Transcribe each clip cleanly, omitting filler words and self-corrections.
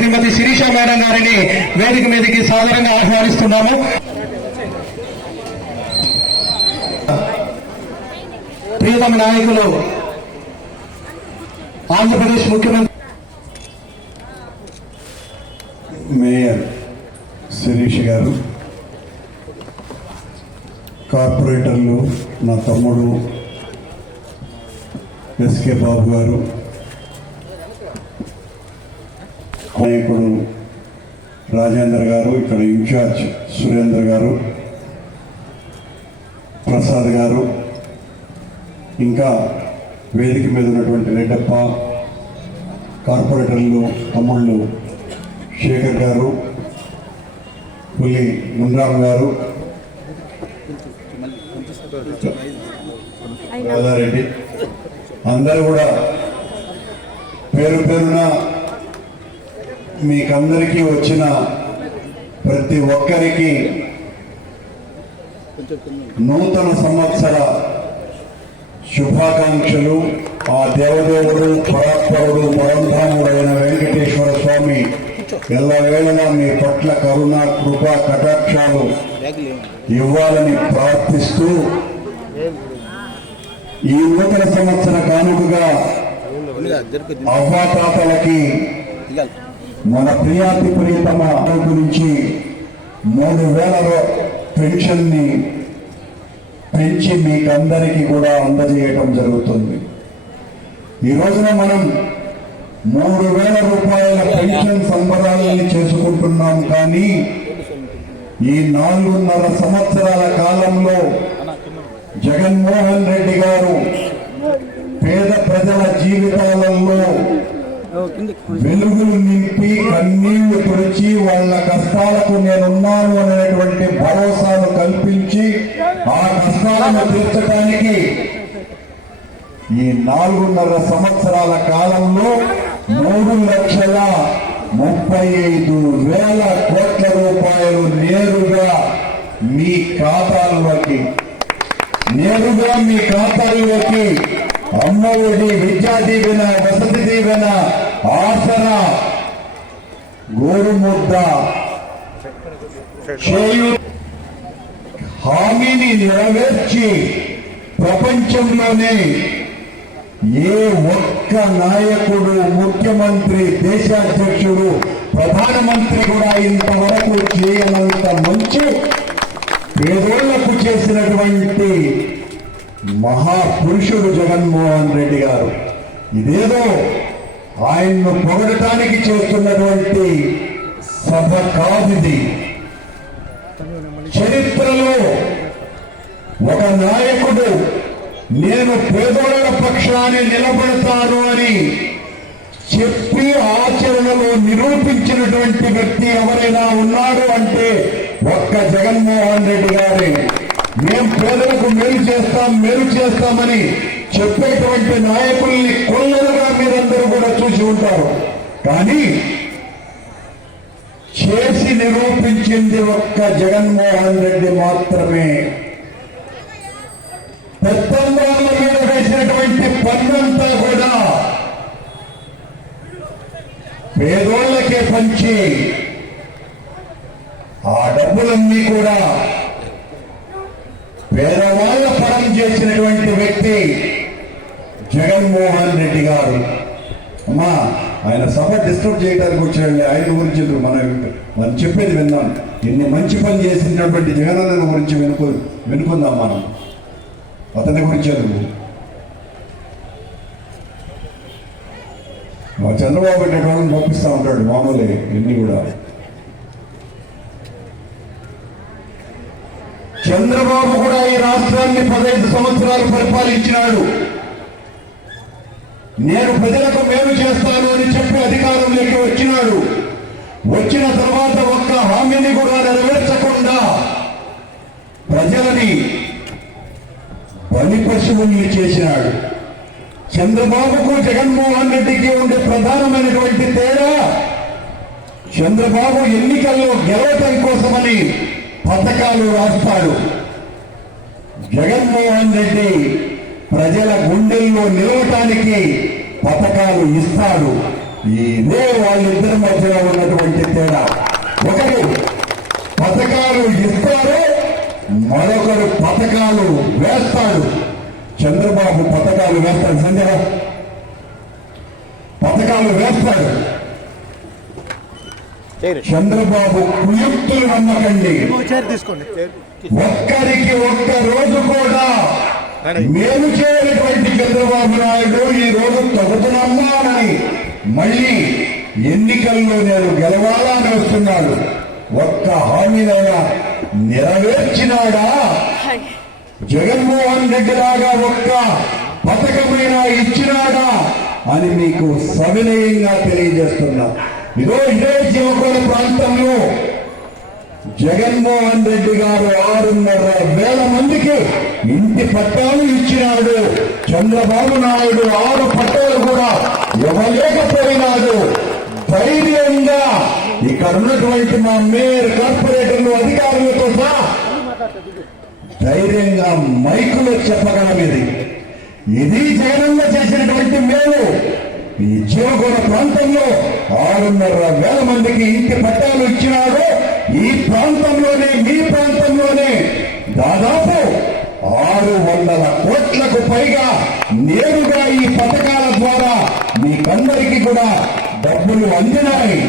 శ్రీమతి Sirisha madam గారిని వేదిక మీదకి సాదరంగా ఆహ్వానిస్తున్నాము. ప్రియతమ నాయకులు ఆంధ్రప్రదేశ్ ముఖ్యమంత్రి మేయర్ శిరీష్ గారు, కార్పొరేటర్లు నా తమ్ముడు ఎస్కే బాబు గారు, నాయకుడు రాజేంద్ర గారు, ఇక్కడ ఇన్ఛార్జ్ సురేంద్ర గారు, ప్రసాద్ గారు, ఇంకా వేదిక మీద ఉన్నటువంటి రెడ్డప్ప, కార్పొరేటర్లు తమ్ముళ్ళు శేఖర్ గారు, పులి ముండ్రామ్ గారు, రాధారెడ్డి, అందరూ కూడా పేరు పేరున మీకందరికీ వచ్చిన ప్రతి ఒక్కరికి నూతన సంవత్సర శుభాకాంక్షలు. ఆ దేవదేవుడు పరాత్పరుడు పరంధాముడైన వెంకటేశ్వర స్వామి ఎల్లవేళలా మీ పట్ల కరుణ కృప కటాక్షాలు ఇవ్వాలని ప్రార్థిస్తూ ఈ నూతన సంవత్సర కానుకగా అవ్వాతాతలకి మన ప్రియాతి ప్రియతమ గురించి 3000 పెన్షన్ ని పెంచి మీకందరికీ కూడా అందజేయటం జరుగుతుంది. ఈ రోజున మనం 3000 రూపాయల పెన్షన్ సంబరాలని చేసుకుంటున్నాం. కానీ ఈ 4.5 సంవత్సరాల కాలంలో జగన్మోహన్ రెడ్డి గారు పేద ప్రజల జీవితాలలో వెలుగులు నింపి కన్నీళ్లు తుడిచి వాళ్ళ కష్టాలకు నేనున్నాను అనేటువంటి భరోసాను కల్పించి ఆ కష్టాలను తీర్చడానికి ఈ 4.5 సంవత్సరాల కాలంలో 3,35,000 కోట్ల రూపాయలు నేరుగా మీ ఖాతాల్లోకి అమ్మఒడి, విద్యా దీవెన, వసతి దీవెన, ఆసరా, గోరుముద్ద హామీని నెరవేర్చి ప్రపంచంలోనే ఏ ఒక్క నాయకుడు, ముఖ్యమంత్రి, దేశాధ్యక్షుడు, ప్రధానమంత్రి కూడా ఇంతవరకు చేయనంత మంచి పేదోళ్లకు చేసినటువంటి మహాపురుషుడు జగన్మోహన్ రెడ్డి గారు. ఇదేదో ఆయన్ను పొగడటానికి చేస్తున్నటువంటి సభ కాదిది. చరిత్రలో ఒక నాయకుడు నేను పేదోళ్ల పక్షాన్ని నిలబడతాను అని చెప్పి ఆచరణలో నిరూపించినటువంటి వ్యక్తి ఎవరైనా ఉన్నారు అంటే ఒక్క జగన్మోహన్ రెడ్డి గారే. మేం పేదలకు మేలు చేస్తామని చెప్పేటువంటి నాయకుల్ని కొల్లలుగా మీరందరూ కూడా చూసి ఉంటారు. కానీ చేసి నిరూపించింది ఒక్క జగన్మోహన్ రెడ్డి మాత్రమే. పెత్తందారుల మీద వేసినటువంటి పన్నంతా కూడా పేదోళ్లకే పంచి ఆ డబ్బులన్నీ కూడా పేదవాళ్ల పరం చేసినటువంటి వ్యక్తి జగన్మోహన్ రెడ్డి గారు. అమ్మా, ఆయన సభ డిస్టర్బ్ చేయడానికి వచ్చాడండి. ఆయన గురించి మనం చెప్పేది విన్నాం. ఇన్ని మంచి పని చేసినటువంటి జగనన్న గురించి వినుకుందాం మనం. అతని గురించి చంద్రబాబు పెట్టేటోళ్ళని పంపిస్తూ ఉంటాడు మామూలే. ఇన్ని కూడా చంద్రబాబు కూడా ఈ రాష్ట్రాన్ని 15 సంవత్సరాలు పరిపాలించినాడు. నేను ప్రజలకు మేలు చేస్తాను అని చెప్పి అధికారంలోకి వచ్చినాడు. వచ్చిన తర్వాత ఒక్క హామీని కూడా నెరవేర్చకుండా ప్రజలని బలి పశువుల్ని చేసినాడు. చంద్రబాబుకు జగన్మోహన్ రెడ్డికి ఉండే ప్రధానమైనటువంటి తేడా, చంద్రబాబు ఎన్నికల్లో గెలవటం కోసమని పథకాలు రాస్తాడు. జగన్మోహన్ రెడ్డి ప్రజల గుండెల్లో నిలవటానికి పథకాలు ఇస్తాడు. ఇదే వాళ్ళిద్దరి మధ్య ఉన్న పథకాలు వేస్తాడు. చంద్రబాబు పథకాలు వేస్తాడు. సంజయ్ పథకాలు వేస్తాడు. చంద్రబాబు కుయుక్తులు నమ్మకండి. ఒక్కరికి ఒక్క రోజు కూడా మేలు చేయనటువంటి చంద్రబాబు నాయుడు ఈ రోజు తగ్గుతున్నామని మళ్ళీ ఎన్నికల్లో నేను గెలవాలని వస్తున్నాడు. ఒక్క హామీనైనా నెరవేర్చినాడా? జగన్మోహన్ రెడ్డి లాగా ఒక్క పథకమైనా ఇచ్చినాడా అని మీకు సవినయంగా తెలియజేస్తున్నా. ఇదే జీవకోల ప్రాంతంలో జగన్మోహన్ రెడ్డి గారు 6,500 మందికి ఇంటి పట్టాలు ఇచ్చినాడు. చంద్రబాబు నాయుడు 6 పట్టాలు కూడా ఇవ్వలేకపోయినాడు. ధైర్యంగా ఇక్కడ ఉన్నటువంటి మా మేయర్, కార్పొరేటర్లు, అధికారులతో సహా ధైర్యంగా మైకులో చెప్పగలం. ఇది జగనన్న చేసినటువంటి మేలు. ఈ జీవకోన ప్రాంతంలో 6,500 మందికి ఇంటి పట్టాలు ఇచ్చినాడు. ఈ ప్రాంతంలోనే, మీ ప్రాంతంలోనే దాదాపు 600 కోట్లకు పైగా నేరుగా ఈ పథకాల ద్వారా మీకందరికీ కూడా డబ్బులు అందినాయి.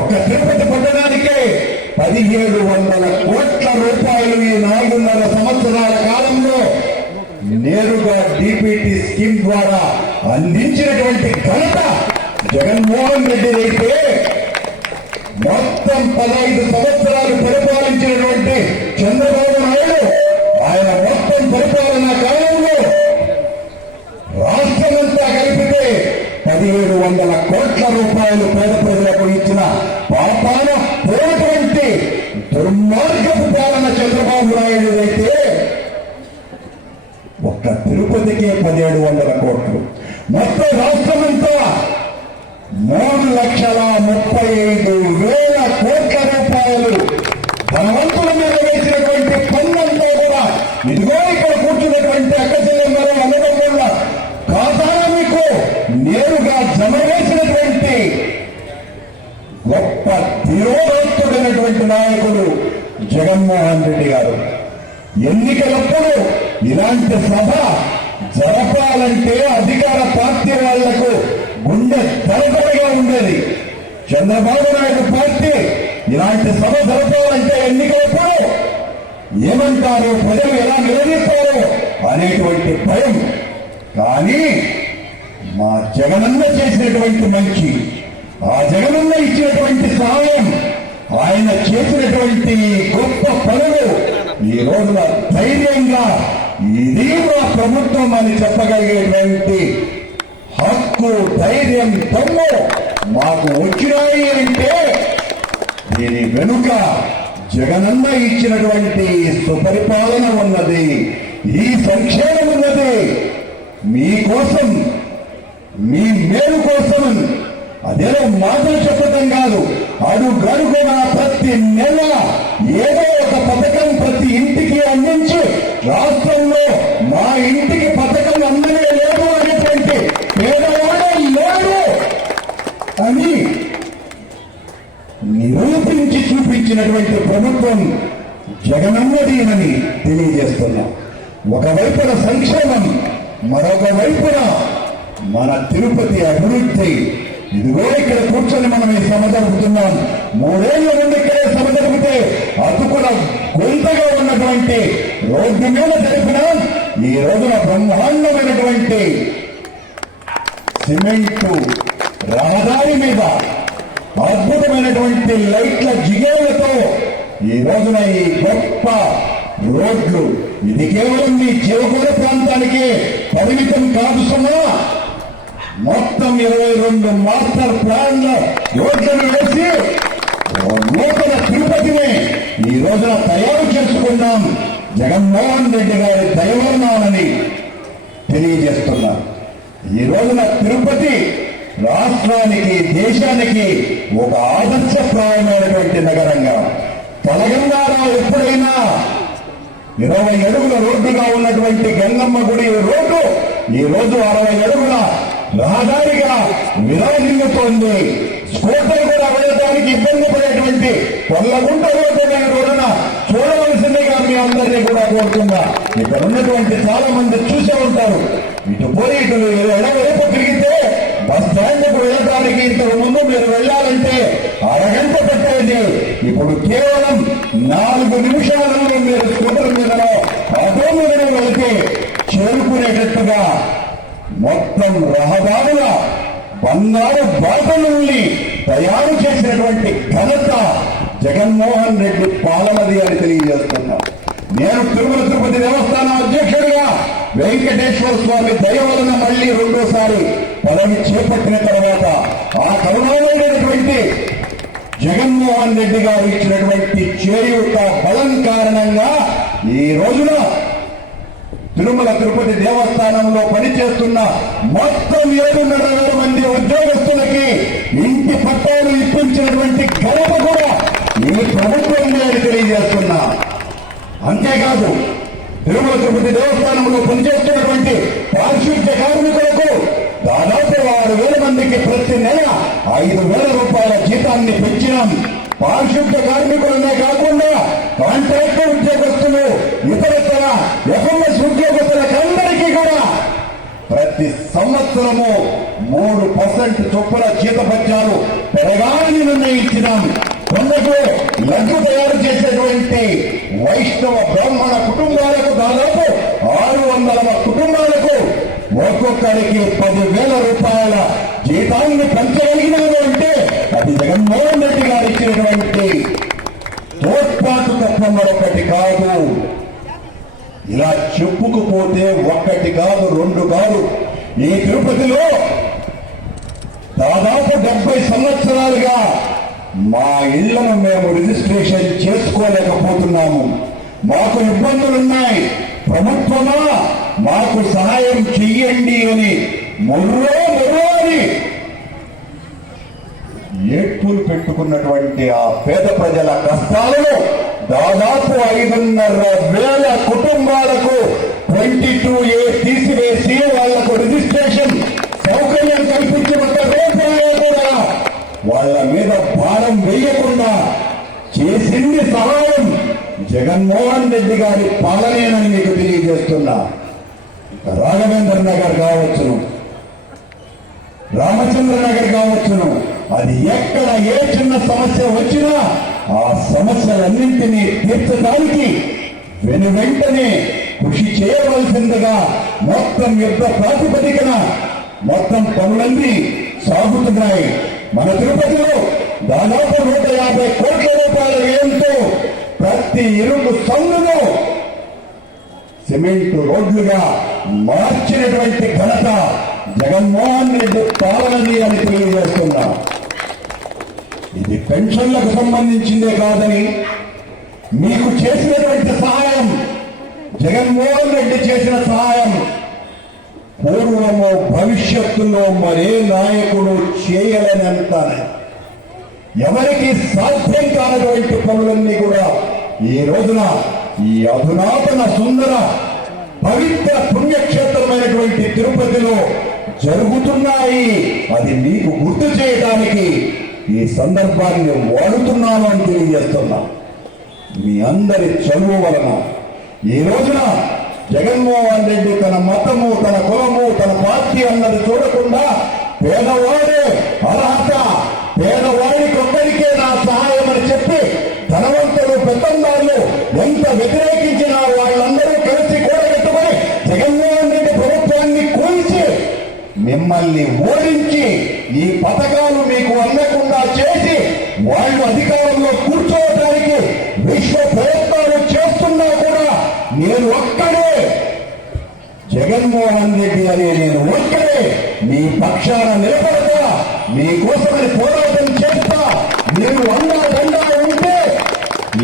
ఒక తిరుపతి పట్టణానికే 1,700 కోట్ల రూపాయలు ఈ 4.5 సంవత్సరాల కాలంలో నేరుగా డిపిటి స్కీమ్ ద్వారా అందించినటువంటి ఘనత జగన్మోహన్ రెడ్డి అయితే, మొత్తం 15 సంవత్సరాలు పరిపాలించినటువంటి చంద్రబాబు నాయుడు ఆయన మొత్తం పరిపాలనా కాలంలో రాష్ట్రమంతా కలిపితే 1,700 కోట్ల రూపాయలు పేద ప్రజలకు ఇచ్చిన పాపాన పోయినటువంటి దుర్మార్గపు పాలన చంద్రబాబు నాయుడు అయితే, ఒక్క తిరుపతికే 1,700 కోట్లు, మొత్తం రాష్ట్రమంతా 3,35,000 కోట్ల రూపాయలు ధనవంతుల మీద వేసినటువంటి పన్నంతా కూడా ఇదిగో ఇక్కడ కూర్చున్నటువంటి అక్కచెల్లెమ్మల అన్నదమ్ముల ఖాతాలో మీకు నేరుగా జమ వేసినటువంటి గొప్ప ధీరోదత్తుడైనటువంటి నాయకుడు జగన్మోహన్ రెడ్డి గారు. ఎన్నికలప్పుడు ఇలాంటి సభ జరపాలంటే అధికార పార్టీ వాళ్లకు గుండె దడదడగా ఉండేది. చంద్రబాబు నాయుడు పార్టీ ఇలాంటి సభ జరపాలంటే ఎన్నికలప్పుడు ఏమంటారు, ప్రజలు ఎలా నిలదీస్తారు అనేటువంటి భయం. కానీ మా జగనన్న చేసినటువంటి మంచి, ఆ జగనన్న ఇచ్చినటువంటి సహాయం, ఆయన చేసినటువంటి గొప్ప పనులు ఈ రోజున ధైర్యంగా ఇది మా ప్రభుత్వం అని చెప్పగలిగేటువంటి హక్కు, ధైర్యం, దమ్ము మాకు వచ్చినాయి అంటే దీని వెనుక జగనన్న ఇచ్చినటువంటి సుపరిపాలన ఉన్నది, ఈ సంక్షేమం ఉన్నది. మీకోసం, మీ మేలు కోసం అదేదో మాటలు చెప్పడం కాదు, అడుగడుగున ప్రతి నెల ఏదో ఒక పథకం ప్రతి ఇంటికి అందించి రాష్ట్రంలో మా ఇంటికి పథకం అందనే లేదు అనేటువంటి పేదవాడే లేడు అని నిరూపించి చూపించినటువంటి ప్రభుత్వం జగనన్నదీనని తెలియజేస్తున్నాం. ఒకవైపున సంక్షేమం, మరొక వైపున మన తిరుపతి అభివృద్ధి. ఇదిగో ఇక్కడ కూర్చొని మనం ఈ సభ జరుపుతున్నాం. 3 ఏళ్ల నుండి ఇక్కడే సభ జరిపితే అతుకుల గొంతగా ఉన్నటువంటి రోడ్డు మీద జరిపిన ఈ రోజున బ్రహ్మాండమైనటువంటి సిమెంటు రహదారి మీద అద్భుతమైనటువంటి లైట్ల జిగేలతో ఈ రోజున ఈ గొప్ప రోడ్లు, ఇది కేవలం మీ జీవకోల ప్రాంతానికి పరిమితం కాదు సుమా. మొత్తం 22 మాస్టర్ ప్లాన్ల రోడ్లను వేసి నూతన తిరుపతిని ఈ రోజున తయారు చేసుకున్నాం. జగన్మోహన్ రెడ్డి గారి దయవన్నానని తెలియజేస్తున్నాం. ఈ రోజున తిరుపతి రాష్ట్రానికి, దేశానికి ఒక ఆదర్శప్రాయమైనటువంటి నగరంగా, తెలంగాణ ఎప్పుడైనా 20 అడుగుల రోడ్డుగా ఉన్నటువంటి గంగమ్మ గుడి రోడ్డు ఈ రోజు 60 అడుగుల రహదారిగా విరాజిల్లుతోంది. స్కూటర్లు కూడా వెళ్ళడానికి ఇబ్బంది పడేటువంటి కొల్లగుంట రోడ్డు రోజున చూడవలసిందిగా మీ అందరినీ కూడా కోరుతున్నా, ఇక్కడ ఉన్నటువంటి చాలా మంది చూసే ఉంటారు. ఇటు పోయి ఇటు ఎడవైపు తిరిగితే బస్ స్టాండ్కు వెళ్ళడానికి ఇంతకు ముందు మీరు వెళ్ళాలంటే అరగంట పట్టేది. ఇప్పుడు కేవలం 4 నిమిషాలలో మీరు స్కూటర్ మీదనో ఆటో మీదనో వెళితే చేరుకునేటట్టుగా మొత్తం రహదారుల బంగారు బాటలుల్ని తయారు చేసినటువంటి ఘనత జగన్మోహన్ రెడ్డి పాలనది అని తెలియజేస్తున్నా. నేను తిరుమల తిరుపతి దేవస్థానం అధ్యక్షుడిగా వెంకటేశ్వర స్వామి దయ వలన మళ్లీ 2వ పదవి చేపట్టిన తర్వాత ఆ కరుణామైనటువంటి జగన్మోహన్ రెడ్డి గారు ఇచ్చినటువంటి చేయూత బలం కారణంగా ఈ రోజున తిరుమల తిరుపతి దేవస్థానంలో పనిచేస్తున్న మొత్తం 7,500 మంది ఉద్యోగస్తులకి ఇంటి పట్టాలు ఇప్పించినటువంటి ఘనత కూడా ఈ ప్రభుత్వం అని తెలియజేస్తున్నా. అంతేకాదు తిరుమల తిరుపతి దేవస్థానంలో పనిచేస్తున్నటువంటి పారిశుద్ధ్య కార్మికులకు దాదాపు 6,000 మందికి ప్రతి నెల 5,000 రూపాయల జీతాన్ని పెంచినాం. పారిశుద్ధ్య కార్మికులనే కాకుండా కాంట్రాక్టర్ ఉద్యోగస్తులు, ఇతరతర ఎఫ్ఎంఎస్ ఉద్యోగస్తులకందరికీ కూడా ప్రతి సంవత్సరము 3% చొప్పున జీతభత్యాలు పెరగాలని నిర్ణయించినాం. కొందరు లడ్డు తయారు చేసేటువంటి వైష్ణవ బ్రాహ్మణ కుటుంబాలకు దాదాపు 600 కుటుంబాలకు ఒక్కొక్కరికి 10,000 రూపాయల జీతాన్ని పెంచగలిగినారు అంటే అది జగన్మోహన్ రెడ్డి గారు ఇచ్చినటువంటి తోడ్పాటు తప్ప మరొకటి కాదు. ఇలా చెప్పుకుపోతే 1 కాదు 2 కాదు. ఈ తిరుపతిలో దాదాపు 70 సంవత్సరాలుగా మా ఇళ్లను మేము రిజిస్ట్రేషన్ చేసుకోలేకపోతున్నాము. మాకు ఇబ్బందులున్నాయి, ప్రభుత్వమా మాకు సహాయం చెయ్యండి అని మొర్రో అని ఏడ్పులు పెట్టుకున్నటువంటి ఆ పేద ప్రజల కష్టాలను దాదాపు 5,500 కుటుంబాలకు 22A తీసివేసి వాళ్లకు రిజిస్ట్రేషన్ సౌకర్యం కల్పించబడ్డ రూపాయలు కూడా వాళ్ళ మీద భారం వేయకుండా చేసింది సహాయం జగన్మోహన్ రెడ్డి గారి పాలనేనని మీకు తెలియజేస్తున్నా. రాఘవేంద్ర నగర్ కావచ్చును, రామచంద్ర నగర్ కావచ్చును, అది ఎక్కడ ఏ చిన్న సమస్య వచ్చినా ఆ సమస్యలన్నింటినీ తీర్చడానికి వెనువెంటనే కృషి చేయవలసిందిగా మొత్తం యుద్ధ ప్రాతిపదికన మొత్తం పనులన్నీ సాగుతున్నాయి. మన తిరుపతిలో దాదాపు 150 కోట్ల రూపాయల వ్యయంతో ప్రతి ఇరుకు సందును సిమెంట్ రోడ్లుగా మార్చినటువంటి ఘనత జగన్మోహన్ రెడ్డి పాలనని అని తెలియజేస్తున్నా. ఇది పెన్షన్లకు సంబంధించిందే కాదని మీకు చేసినటువంటి సహాయం, జగన్మోహన్ రెడ్డి చేసిన సహాయం పూర్వము భవిష్యత్తులో మరే నాయకుడు చేయలేనంత ఎవరికి సాధ్యం కానటువంటి పనులన్నీ కూడా ఈ రోజున ఈ అధునాతన సుందర పవిత్ర పుణ్యక్షేత్రమైనటువంటి తిరుపతిలో జరుగుతున్నాయి. అది మీకు గుర్తు చేయడానికి ఈ సందర్భాన్ని వాడుతున్నాను అని తెలియజేస్తున్నా. మీ అందరి చదువు వలన ఈ రోజున జగన్మోహన్ రెడ్డి తన మతము, తన కులము, తన పార్టీ అన్నది చూడకుండా పేదవాడే అర్హత, పేదవాడికి ఒక్కరికే నా సహాయం అని చెప్పి ధనవంతులు పెద్దందారులు ఎంత వ్యతిరేకించినా వాళ్ళందరూ కలిసి కూడగట్టుకుని జగన్మోహన్ రెడ్డి ప్రభుత్వాన్ని కూల్చి మిమ్మల్ని ఓడించి ఈ పథకాలు మీకు అందకుండా చేసి వాళ్ళు అధికారంలో కూర్చోవడానికి విశ్వ ప్రయత్నాలు చేస్తున్నా కూడా నేను ఒక్కడే జగన్మోహన్ రెడ్డి అనే నేను ఒక్కడే మీ పక్షాన నిలబడతా, మీకోసమని పోరాటం చేస్తా. మీరు అండా ఉంటే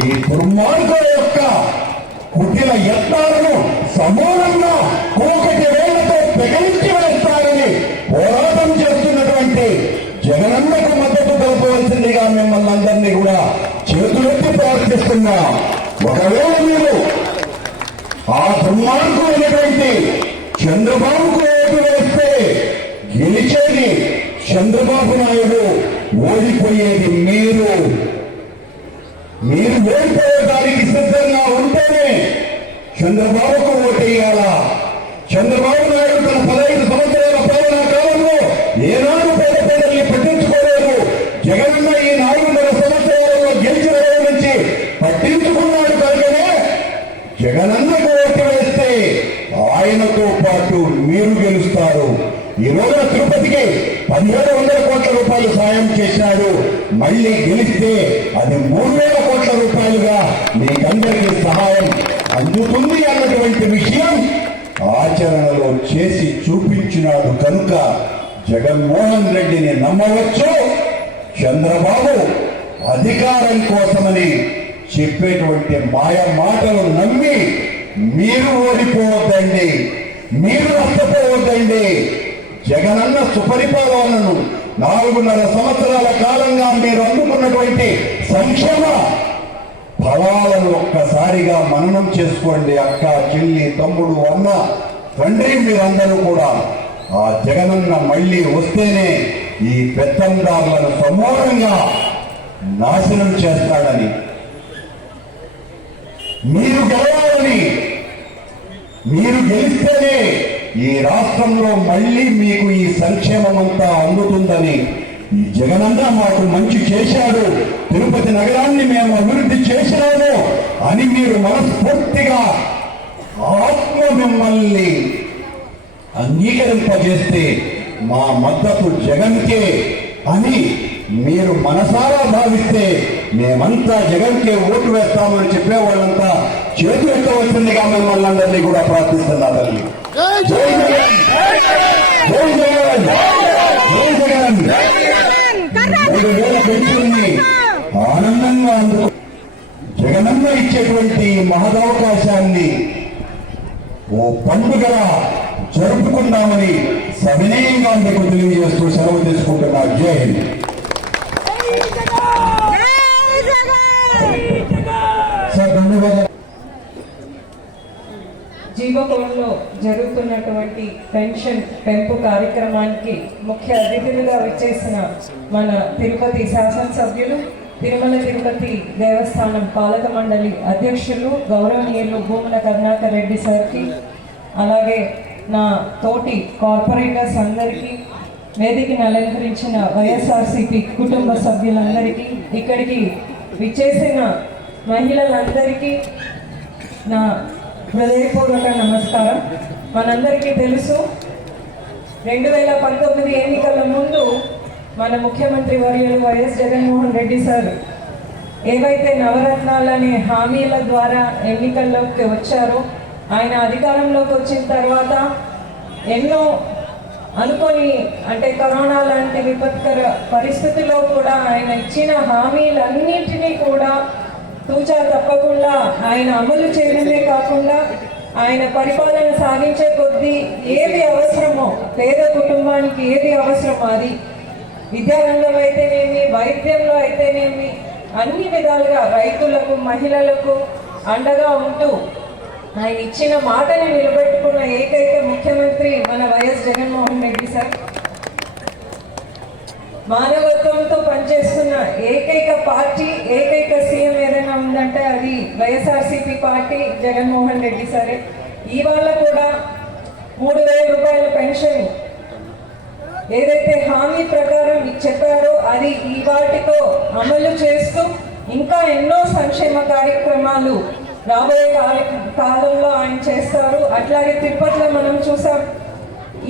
ఈ దుర్మార్గుల యొక్క కుటిల యత్నాలను సమూలంగా కోకటి వేళ్లతో పెగిలించి వేస్తారని పోరాటం చేస్తున్నటువంటి జగనన్నకు మద్దతు తెలపవలసిందిగా మిమ్మల్ని అందరినీ కూడా చేతులెత్తి ప్రార్థిస్తున్నా. ఒకవేళ మీరు ఆ దుర్మార్గులైనటువంటి చంద్రబాబుకు ఓటు వేస్తే గెలిచేది చంద్రబాబు నాయుడు, ఓడిపోయేది మీరు. ఓడిపోయేదానికి సిద్ధంగా ఉంటేనే చంద్రబాబుకు ఓటేయాలా? చంద్రబాబు నాయుడు తన 15 సంవత్సరాల పాలనా కాలంలో ఏనాడు పేద పేదల్ని పట్టించుకోలేదు. జగనన్న ఈ 4.5 సంవత్సరాలలో గెలిచిన రోజు నుంచి పట్టించుకున్నాడు కనుకనే జగనన్నకు ఓటు వేస్తే ఆయనతో పాటు మీరు గెలుస్తారు. ఈ రోజున తిరుపతికి 1700 కోట్ల రూపాయలు సాయం చేశాడు. మళ్ళీ గెలిస్తే అది 3000 కోట్ల రూపాయలుగా మీకందరికీ సహాయం అందుతుంది అన్నటువంటి విషయం ఆచరణలో చేసి చూపించినాడు కనుక జగన్మోహన్ రెడ్డిని నమ్మవచ్చు. చంద్రబాబు అధికారం కోసమని చెప్పేటువంటి మాయ మాటలు నమ్మి మీరు ఓడిపోవద్దండి, మీరు నష్టపోవద్దండి. జగనన్న సుపరిపాలనను 4.5 సంవత్సరాల కాలంగా మీరు అందుకున్నటువంటి సంక్షేమ ఫలాలను ఒక్కసారిగా మననం చేసుకోండి. అక్క, చెల్లి, తమ్ముడు, అన్న, తండ్రి మీరందరూ కూడా ఆ జగనన్న మళ్ళీ వస్తేనే ఈ పెత్తందారులను సమూలంగా నాశనం చేస్తాడని, మీరు గెలవాలని, మీరు గెలిస్తేనే ఈ రాష్ట్రంలో మళ్ళీ మీకు ఈ సంక్షేమం అంతా అందుతుందని, ఈ జగనన్న మాకు మంచి చేశాడు, తిరుపతి నగరాన్ని మేము అభివృద్ధి చేసినాము అని మీరు మనస్ఫూర్తిగా ఆత్మ మిమ్మల్ని అంగీకరింపజేస్తే మా మద్దతు జగన్కే అని మీరు మనసారా భావిస్తే మేమంతా జగన్కే ఓటు వేస్తామని చెప్పే వాళ్ళంతా చేతులు ఎత్తవలసిందిగా మిమ్మల్ని అందరినీ కూడా ప్రార్థిస్తున్నా తల్లి. జై జగన్, జై జగన్, జై జగన్. 3,000 పెన్షన్ని ఆనందంగా అందుకు జగనన్న ఇచ్చేటువంటి మహదవకాశాన్ని ఓ పండుగగా జరుపుకుందామని సవినయంగా మీకు తెలియజేస్తూ సెలవు తీసుకుంటున్నా. జై హింద్. సార్ ధన్యవాదాలు. జీవకోణంలో జరుగుతున్నటువంటి పెన్షన్ పెంపు కార్యక్రమానికి ముఖ్య అతిథులుగా వచ్చేసిన మన తిరుపతి శాసనసభ్యులు, తిరుమల తిరుపతి దేవస్థానం పాలక మండలి అధ్యక్షులు గౌరవనీయులు భూమన కరుణాకర్ రెడ్డి సార్కి, అలాగే నా తోటి కార్పొరేటర్స్ అందరికీ, వేదికను అలంకరించిన వైఎస్ఆర్సీపీ కుటుంబ సభ్యులందరికీ, ఇక్కడికి విచ్చేసిన మహిళలందరికీ నా హృదయపూర్వక నమస్కారం. మనందరికీ తెలుసు 2019 ఎన్నికల ముందు మన ముఖ్యమంత్రి వర్యులు వైఎస్ జగన్మోహన్ రెడ్డి సార్ ఏవైతే నవరత్నాలనే హామీల ద్వారా ఎన్నికల్లోకి వచ్చారో, ఆయన అధికారంలోకి వచ్చిన తర్వాత ఎన్నో అనుకోని, అంటే కరోనా లాంటి విపత్కర పరిస్థితుల్లో కూడా ఆయన ఇచ్చిన హామీలన్నింటినీ కూడా తూచా తప్పకుండా ఆయన అమలు చేయడమే కాకుండా ఆయన పరిపాలన సాగించే కొద్దీ ఏది అవసరమో, పేద కుటుంబానికి ఏది అవసరమో అది విద్యారంగం అయితేనేమి, వైద్యంలో అయితేనేమి, అన్ని విధాలుగా రైతులకు, మహిళలకు అండగా ఉంటూ ఆయన ఇచ్చిన మాటని నిలబెట్టుకున్న ఏకైక ముఖ్యమంత్రి మన వైఎస్ జగన్మోహన్ రెడ్డి సార్. మానవత్వంతో పనిచేస్తున్న ఏకైక పార్టీ, ఏకైక సీఎం ఏదైనా ఉందంటే అది వైఎస్ఆర్సీపీ పార్టీ, జగన్మోహన్ రెడ్డి సరే. ఇవాళ కూడా 3,000 రూపాయల పెన్షన్ ఏదైతే హామీ ప్రకారం చెప్పారో అది ఈ వాటితో అమలు చేస్తూ ఇంకా ఎన్నో సంక్షేమ కార్యక్రమాలు రాబోయే కాలంలో ఆయన చేస్తారు. అట్లాగే తిరుపతిలో మనం చూసాం,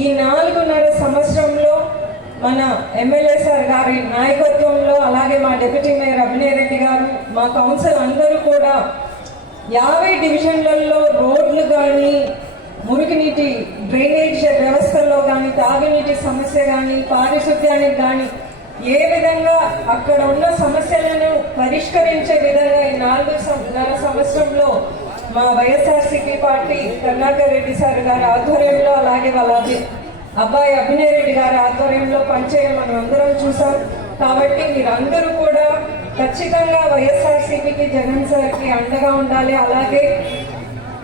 ఈ 4.5 సంవత్సరంలో మన ఎమ్మెల్యే సార్ గారి నాయకత్వంలో, అలాగే మా డిప్యూటీ మేయర్ అభినయ్ రెడ్డి గారు, మా కౌన్సిల్ అందరూ కూడా 50 డివిజన్లలో రోడ్లు కానీ, మురుగునీటి డ్రైనేజ్ వ్యవస్థల్లో కానీ, తాగునీటి సమస్య కానీ, పారిశుద్ధ్యానికి కానీ ఏ విధంగా అక్కడ ఉన్న సమస్యలను పరిష్కరించే విధంగా ఈ 4.5 సంవత్సరంలో మా వైఎస్ఆర్సీపీ పార్టీ కరుణాకర్ రెడ్డి సార్ గారి ఆధ్వర్యంలో, అలాగే వాళ్ళ అబ్బాయి అభినయ్ రెడ్డి గారి ఆధ్వర్యంలో పనిచేయడం మనం అందరం చూసాం. కాబట్టి మీరందరూ కూడా ఖచ్చితంగా వైఎస్ఆర్సీపీకి, జగన్ సార్కి అండగా ఉండాలి. అలాగే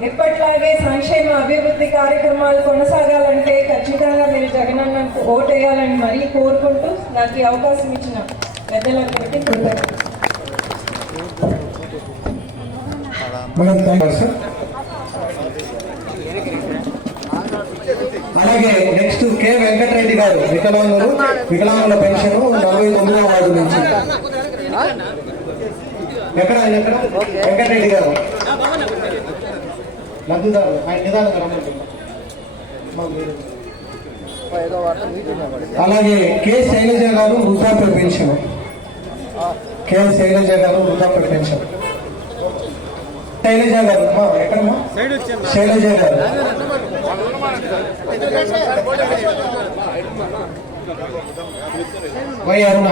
ఎప్పట్లాగే సంక్షేమ అభివృద్ధి కార్యక్రమాలు కొనసాగాలంటే ఖచ్చితంగా మీరు జగనన్నకు ఓటేయాలని మరీ కోరుకుంటూ నాకు ఈ అవకాశం ఇచ్చిన పెద్దలందరికీ కృతజ్ఞతలు. Madam thank you sir. అలాగే నెక్స్ట్ కె వెంకటరెడ్డి గారు వికలాంగుల పెన్షన్ 49వ వార్డు నుంచి. ఎక్కడ ఆయన ఎక్కడ వెంకటరెడ్డి గారు లబ్ధిదారు ఆయన నిదానంగా రమ్మండి. అలాగే కె శైలజ గారు వృద్ధాప్య పెన్షన్. కె శైలజ గారు వృద్ధాప్య పెన్షన్. శైలజ గారు ఎక్కడమ్మా శైలజ గారు. వై అరుణ.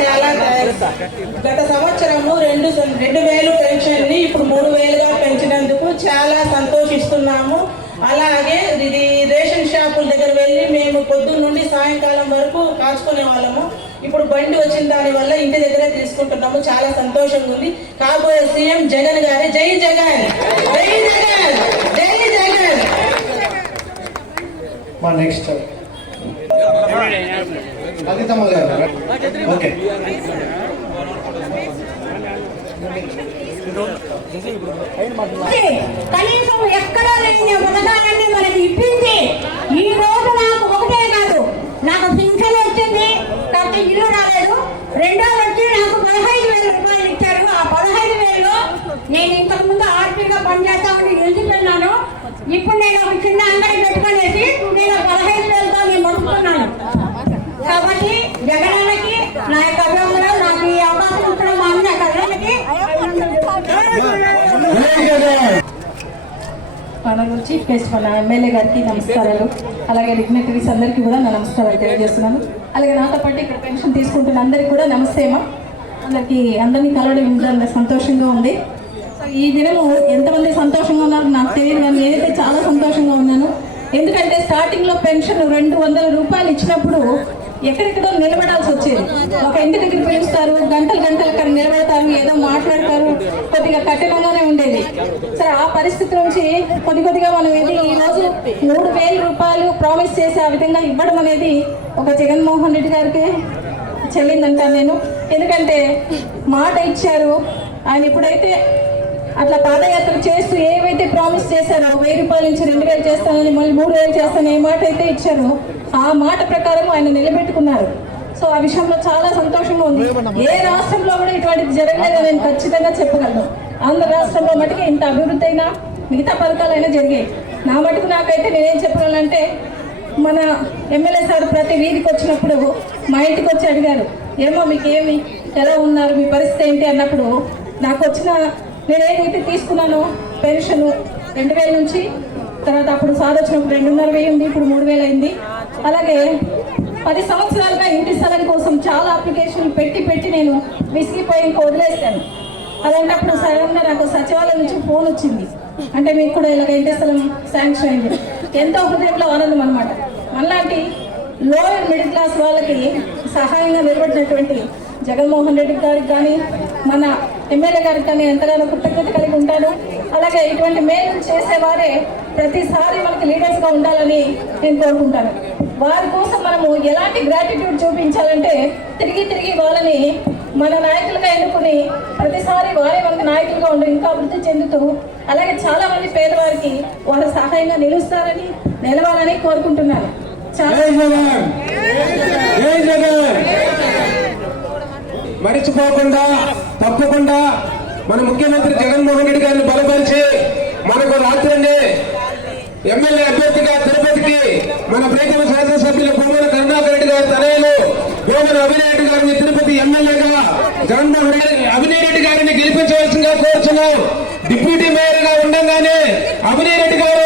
చాలా గత సంవత్సరము 2000 పెన్షన్ ని ఇప్పుడు 3000గా పెంచినందుకు చాలా సంతోషిస్తున్నాము. అలాగే ఇది రేషన్ షాపుల దగ్గర వెళ్ళి మేము పొద్దున్న నుండి సాయంకాలం వరకు కాచుకునే వాళ్ళము. ఇప్పుడు బండి వచ్చిన దాని వల్ల ఇంటి దగ్గరే తీసుకుంటున్నాము. చాలా సంతోషంగా ఉంది. కాబోయే సీఎం జగన్ గారి జై జగన్, జై జగన్, జై జగన్. మా నెక్స్ట్ లలితమ్మ గారు. ఓకే కనీసం ఎక్కడా లేని పథకాలన్నీ మనకి ఇప్పింది. ఈ రోజు నాకు ఒకటే కాదు, నాకు పింఛన్ వచ్చింది, నాకు ఇల్లు రాలేదు. రెండోది వచ్చి నాకు 15,000 రూపాయలు ఇచ్చారు. ఆ 15,000లో నేను ఇంతకు ముందు ఆర్పీగా పనిచేస్తా ఉండి నిలిచిపోయినాను. ఇప్పుడు నేను ఒక చిన్న అంగడి పెట్టుకునేసి నేను 15,000తో నేను మడుపుకున్నాను. కాబట్టి జగనానికి నా యొక్క అభినందనలు. నాకు ఈ అవకాశం ఇచ్చిన మా అన్న కళ్యాణకి ఆనరబుల్ చీఫ్ గెస్ట్ మన ఎమ్మెల్యే గారికి నమస్కారాలు. అలాగే డిగ్నిటరీస్ అందరికీ కూడా నా నమస్కారాలు తెలియజేస్తున్నాను. అలాగే నాతో పాటు ఇక్కడ పెన్షన్ తీసుకుంటున్న అందరికీ కూడా నమస్తే అమ్మా. అందరినీ కలవడం సంతోషంగా ఉంది. సో ఈ దినము ఎంతమంది సంతోషంగా ఉన్నారో నాకు తెలియదు, కానీ నేనైతే చాలా సంతోషంగా ఉన్నాను. ఎందుకంటే స్టార్టింగ్లో పెన్షన్ 200 రూపాయలు ఇచ్చినప్పుడు ఎక్కడెక్కడో నిలబడాల్సి వచ్చేది. ఒక ఇంటి దగ్గర పిలుస్తారు, గంటలు అక్కడ నిలబడతారు, ఏదో మాట్లాడతారు, కొద్దిగా కఠినంగానే ఉండేది. సరే ఆ పరిస్థితి నుంచి కొద్దిగా మనం ఏది ఈరోజు 3,000 రూపాయలు ప్రామిస్ చేసి ఆ విధంగా ఇవ్వడం అనేది ఒక జగన్మోహన్ రెడ్డి గారికి చెల్లిందంటాను నేను. ఎందుకంటే మాట ఇచ్చారు ఆయన. ఇప్పుడైతే అట్లా పాదయాత్ర చేస్తూ ఏవైతే ప్రామిస్ చేశారో 1,000 రూపాయల నుంచి 2,000 చేస్తానని, మళ్ళీ 3,000 చేస్తానని ఏ మాట అయితే ఇచ్చారో ఆ మాట ప్రకారం ఆయన నిలబెట్టుకున్నారు. సో ఆ విషయంలో చాలా సంతోషంగా ఉంది. ఏ రాష్ట్రంలో కూడా ఇటువంటిది జరగలేదని నేను ఖచ్చితంగా చెప్పగలను. ఆంధ్ర రాష్ట్రంలో మటుకు ఇంత అభివృద్ధి అయినా మిగతా పథకాలైనా జరిగాయి. నా మటుకు నాకైతే నేనేం చెప్పగలనంటే, మన ఎమ్మెల్యే సార్ ప్రతి వీధికి వచ్చినప్పుడు మా ఇంటికి వచ్చి అడిగారు, ఏమో మీకేమి ఎలా ఉన్నారు, మీ పరిస్థితి ఏంటి అన్నప్పుడు నాకు వచ్చిన నేను ఏదైతే తీసుకున్నానో పెన్షన్ 2,000 నుంచి, తర్వాత అప్పుడు సార్ వచ్చినప్పుడు 2,500 ఉంది, ఇప్పుడు 3,000 అయింది. అలాగే 10 సంవత్సరాలుగా ఇంటి స్థలం కోసం చాలా అప్లికేషన్లు పెట్టి నేను విసిగిపోయి ఇంకా వదిలేస్తాను. అలాంటప్పుడు సడన్గా నాకు సచివాలయం నుంచి ఫోన్ వచ్చింది, అంటే మీకు కూడా ఇలాగ ఇంటి స్థలం శాంక్షన్ అయింది. ఎంతో హృదయంలో ఆనందం అనమాట. మనలాంటి లోయర్ మిడిల్ క్లాస్ వాళ్ళకి సహాయంగా నిలబడినటువంటి జగన్మోహన్ రెడ్డి గారికి కానీ మన ఎమ్మెల్యే గారికి కానీ ఎంతగానో కృతజ్ఞత కలిగి ఉంటాను. అలాగే ఇటువంటి మేలు చేసేవారే ప్రతిసారి మనకి లీడర్స్గా ఉండాలని నేను కోరుకుంటాను. వారి కోసం మనము ఎలాంటి గ్రాటిట్యూడ్ చూపించాలంటే తిరిగి వాళ్ళని మన నాయకులుగా ఎన్నుకుని ప్రతిసారి వారే మనకు నాయకులుగా ఉండి ఇంకా అభివృద్ధి చెందుతూ, అలాగే చాలా మంది పేదవారికి వారు సహాయంగా నిలవాలని కోరుకుంటున్నాను. మరిచిపోకుండా తప్పకుండా మన ముఖ్యమంత్రి జగన్మోహన్ రెడ్డి గారిని బలపరిచి మనకు రాత్రి ఎమ్మెల్యే అభ్యర్థిగా తిరుపతికి మన ప్రియతమ శాసనసభ్యులు భూమన కరుణాకర్ రెడ్డి గారి తనయులు భూమన అభినయ్ రెడ్డి గారిని తిరుపతి ఎమ్మెల్యేగా జగన్మోహన్ రెడ్డి అభినయ్ రెడ్డి గారిని గెలిపించవలసిందిగా కోరుచున్నాం. డిప్యూటీ మేయర్ గా ఉండగానే అభినయ్ రెడ్డి గారు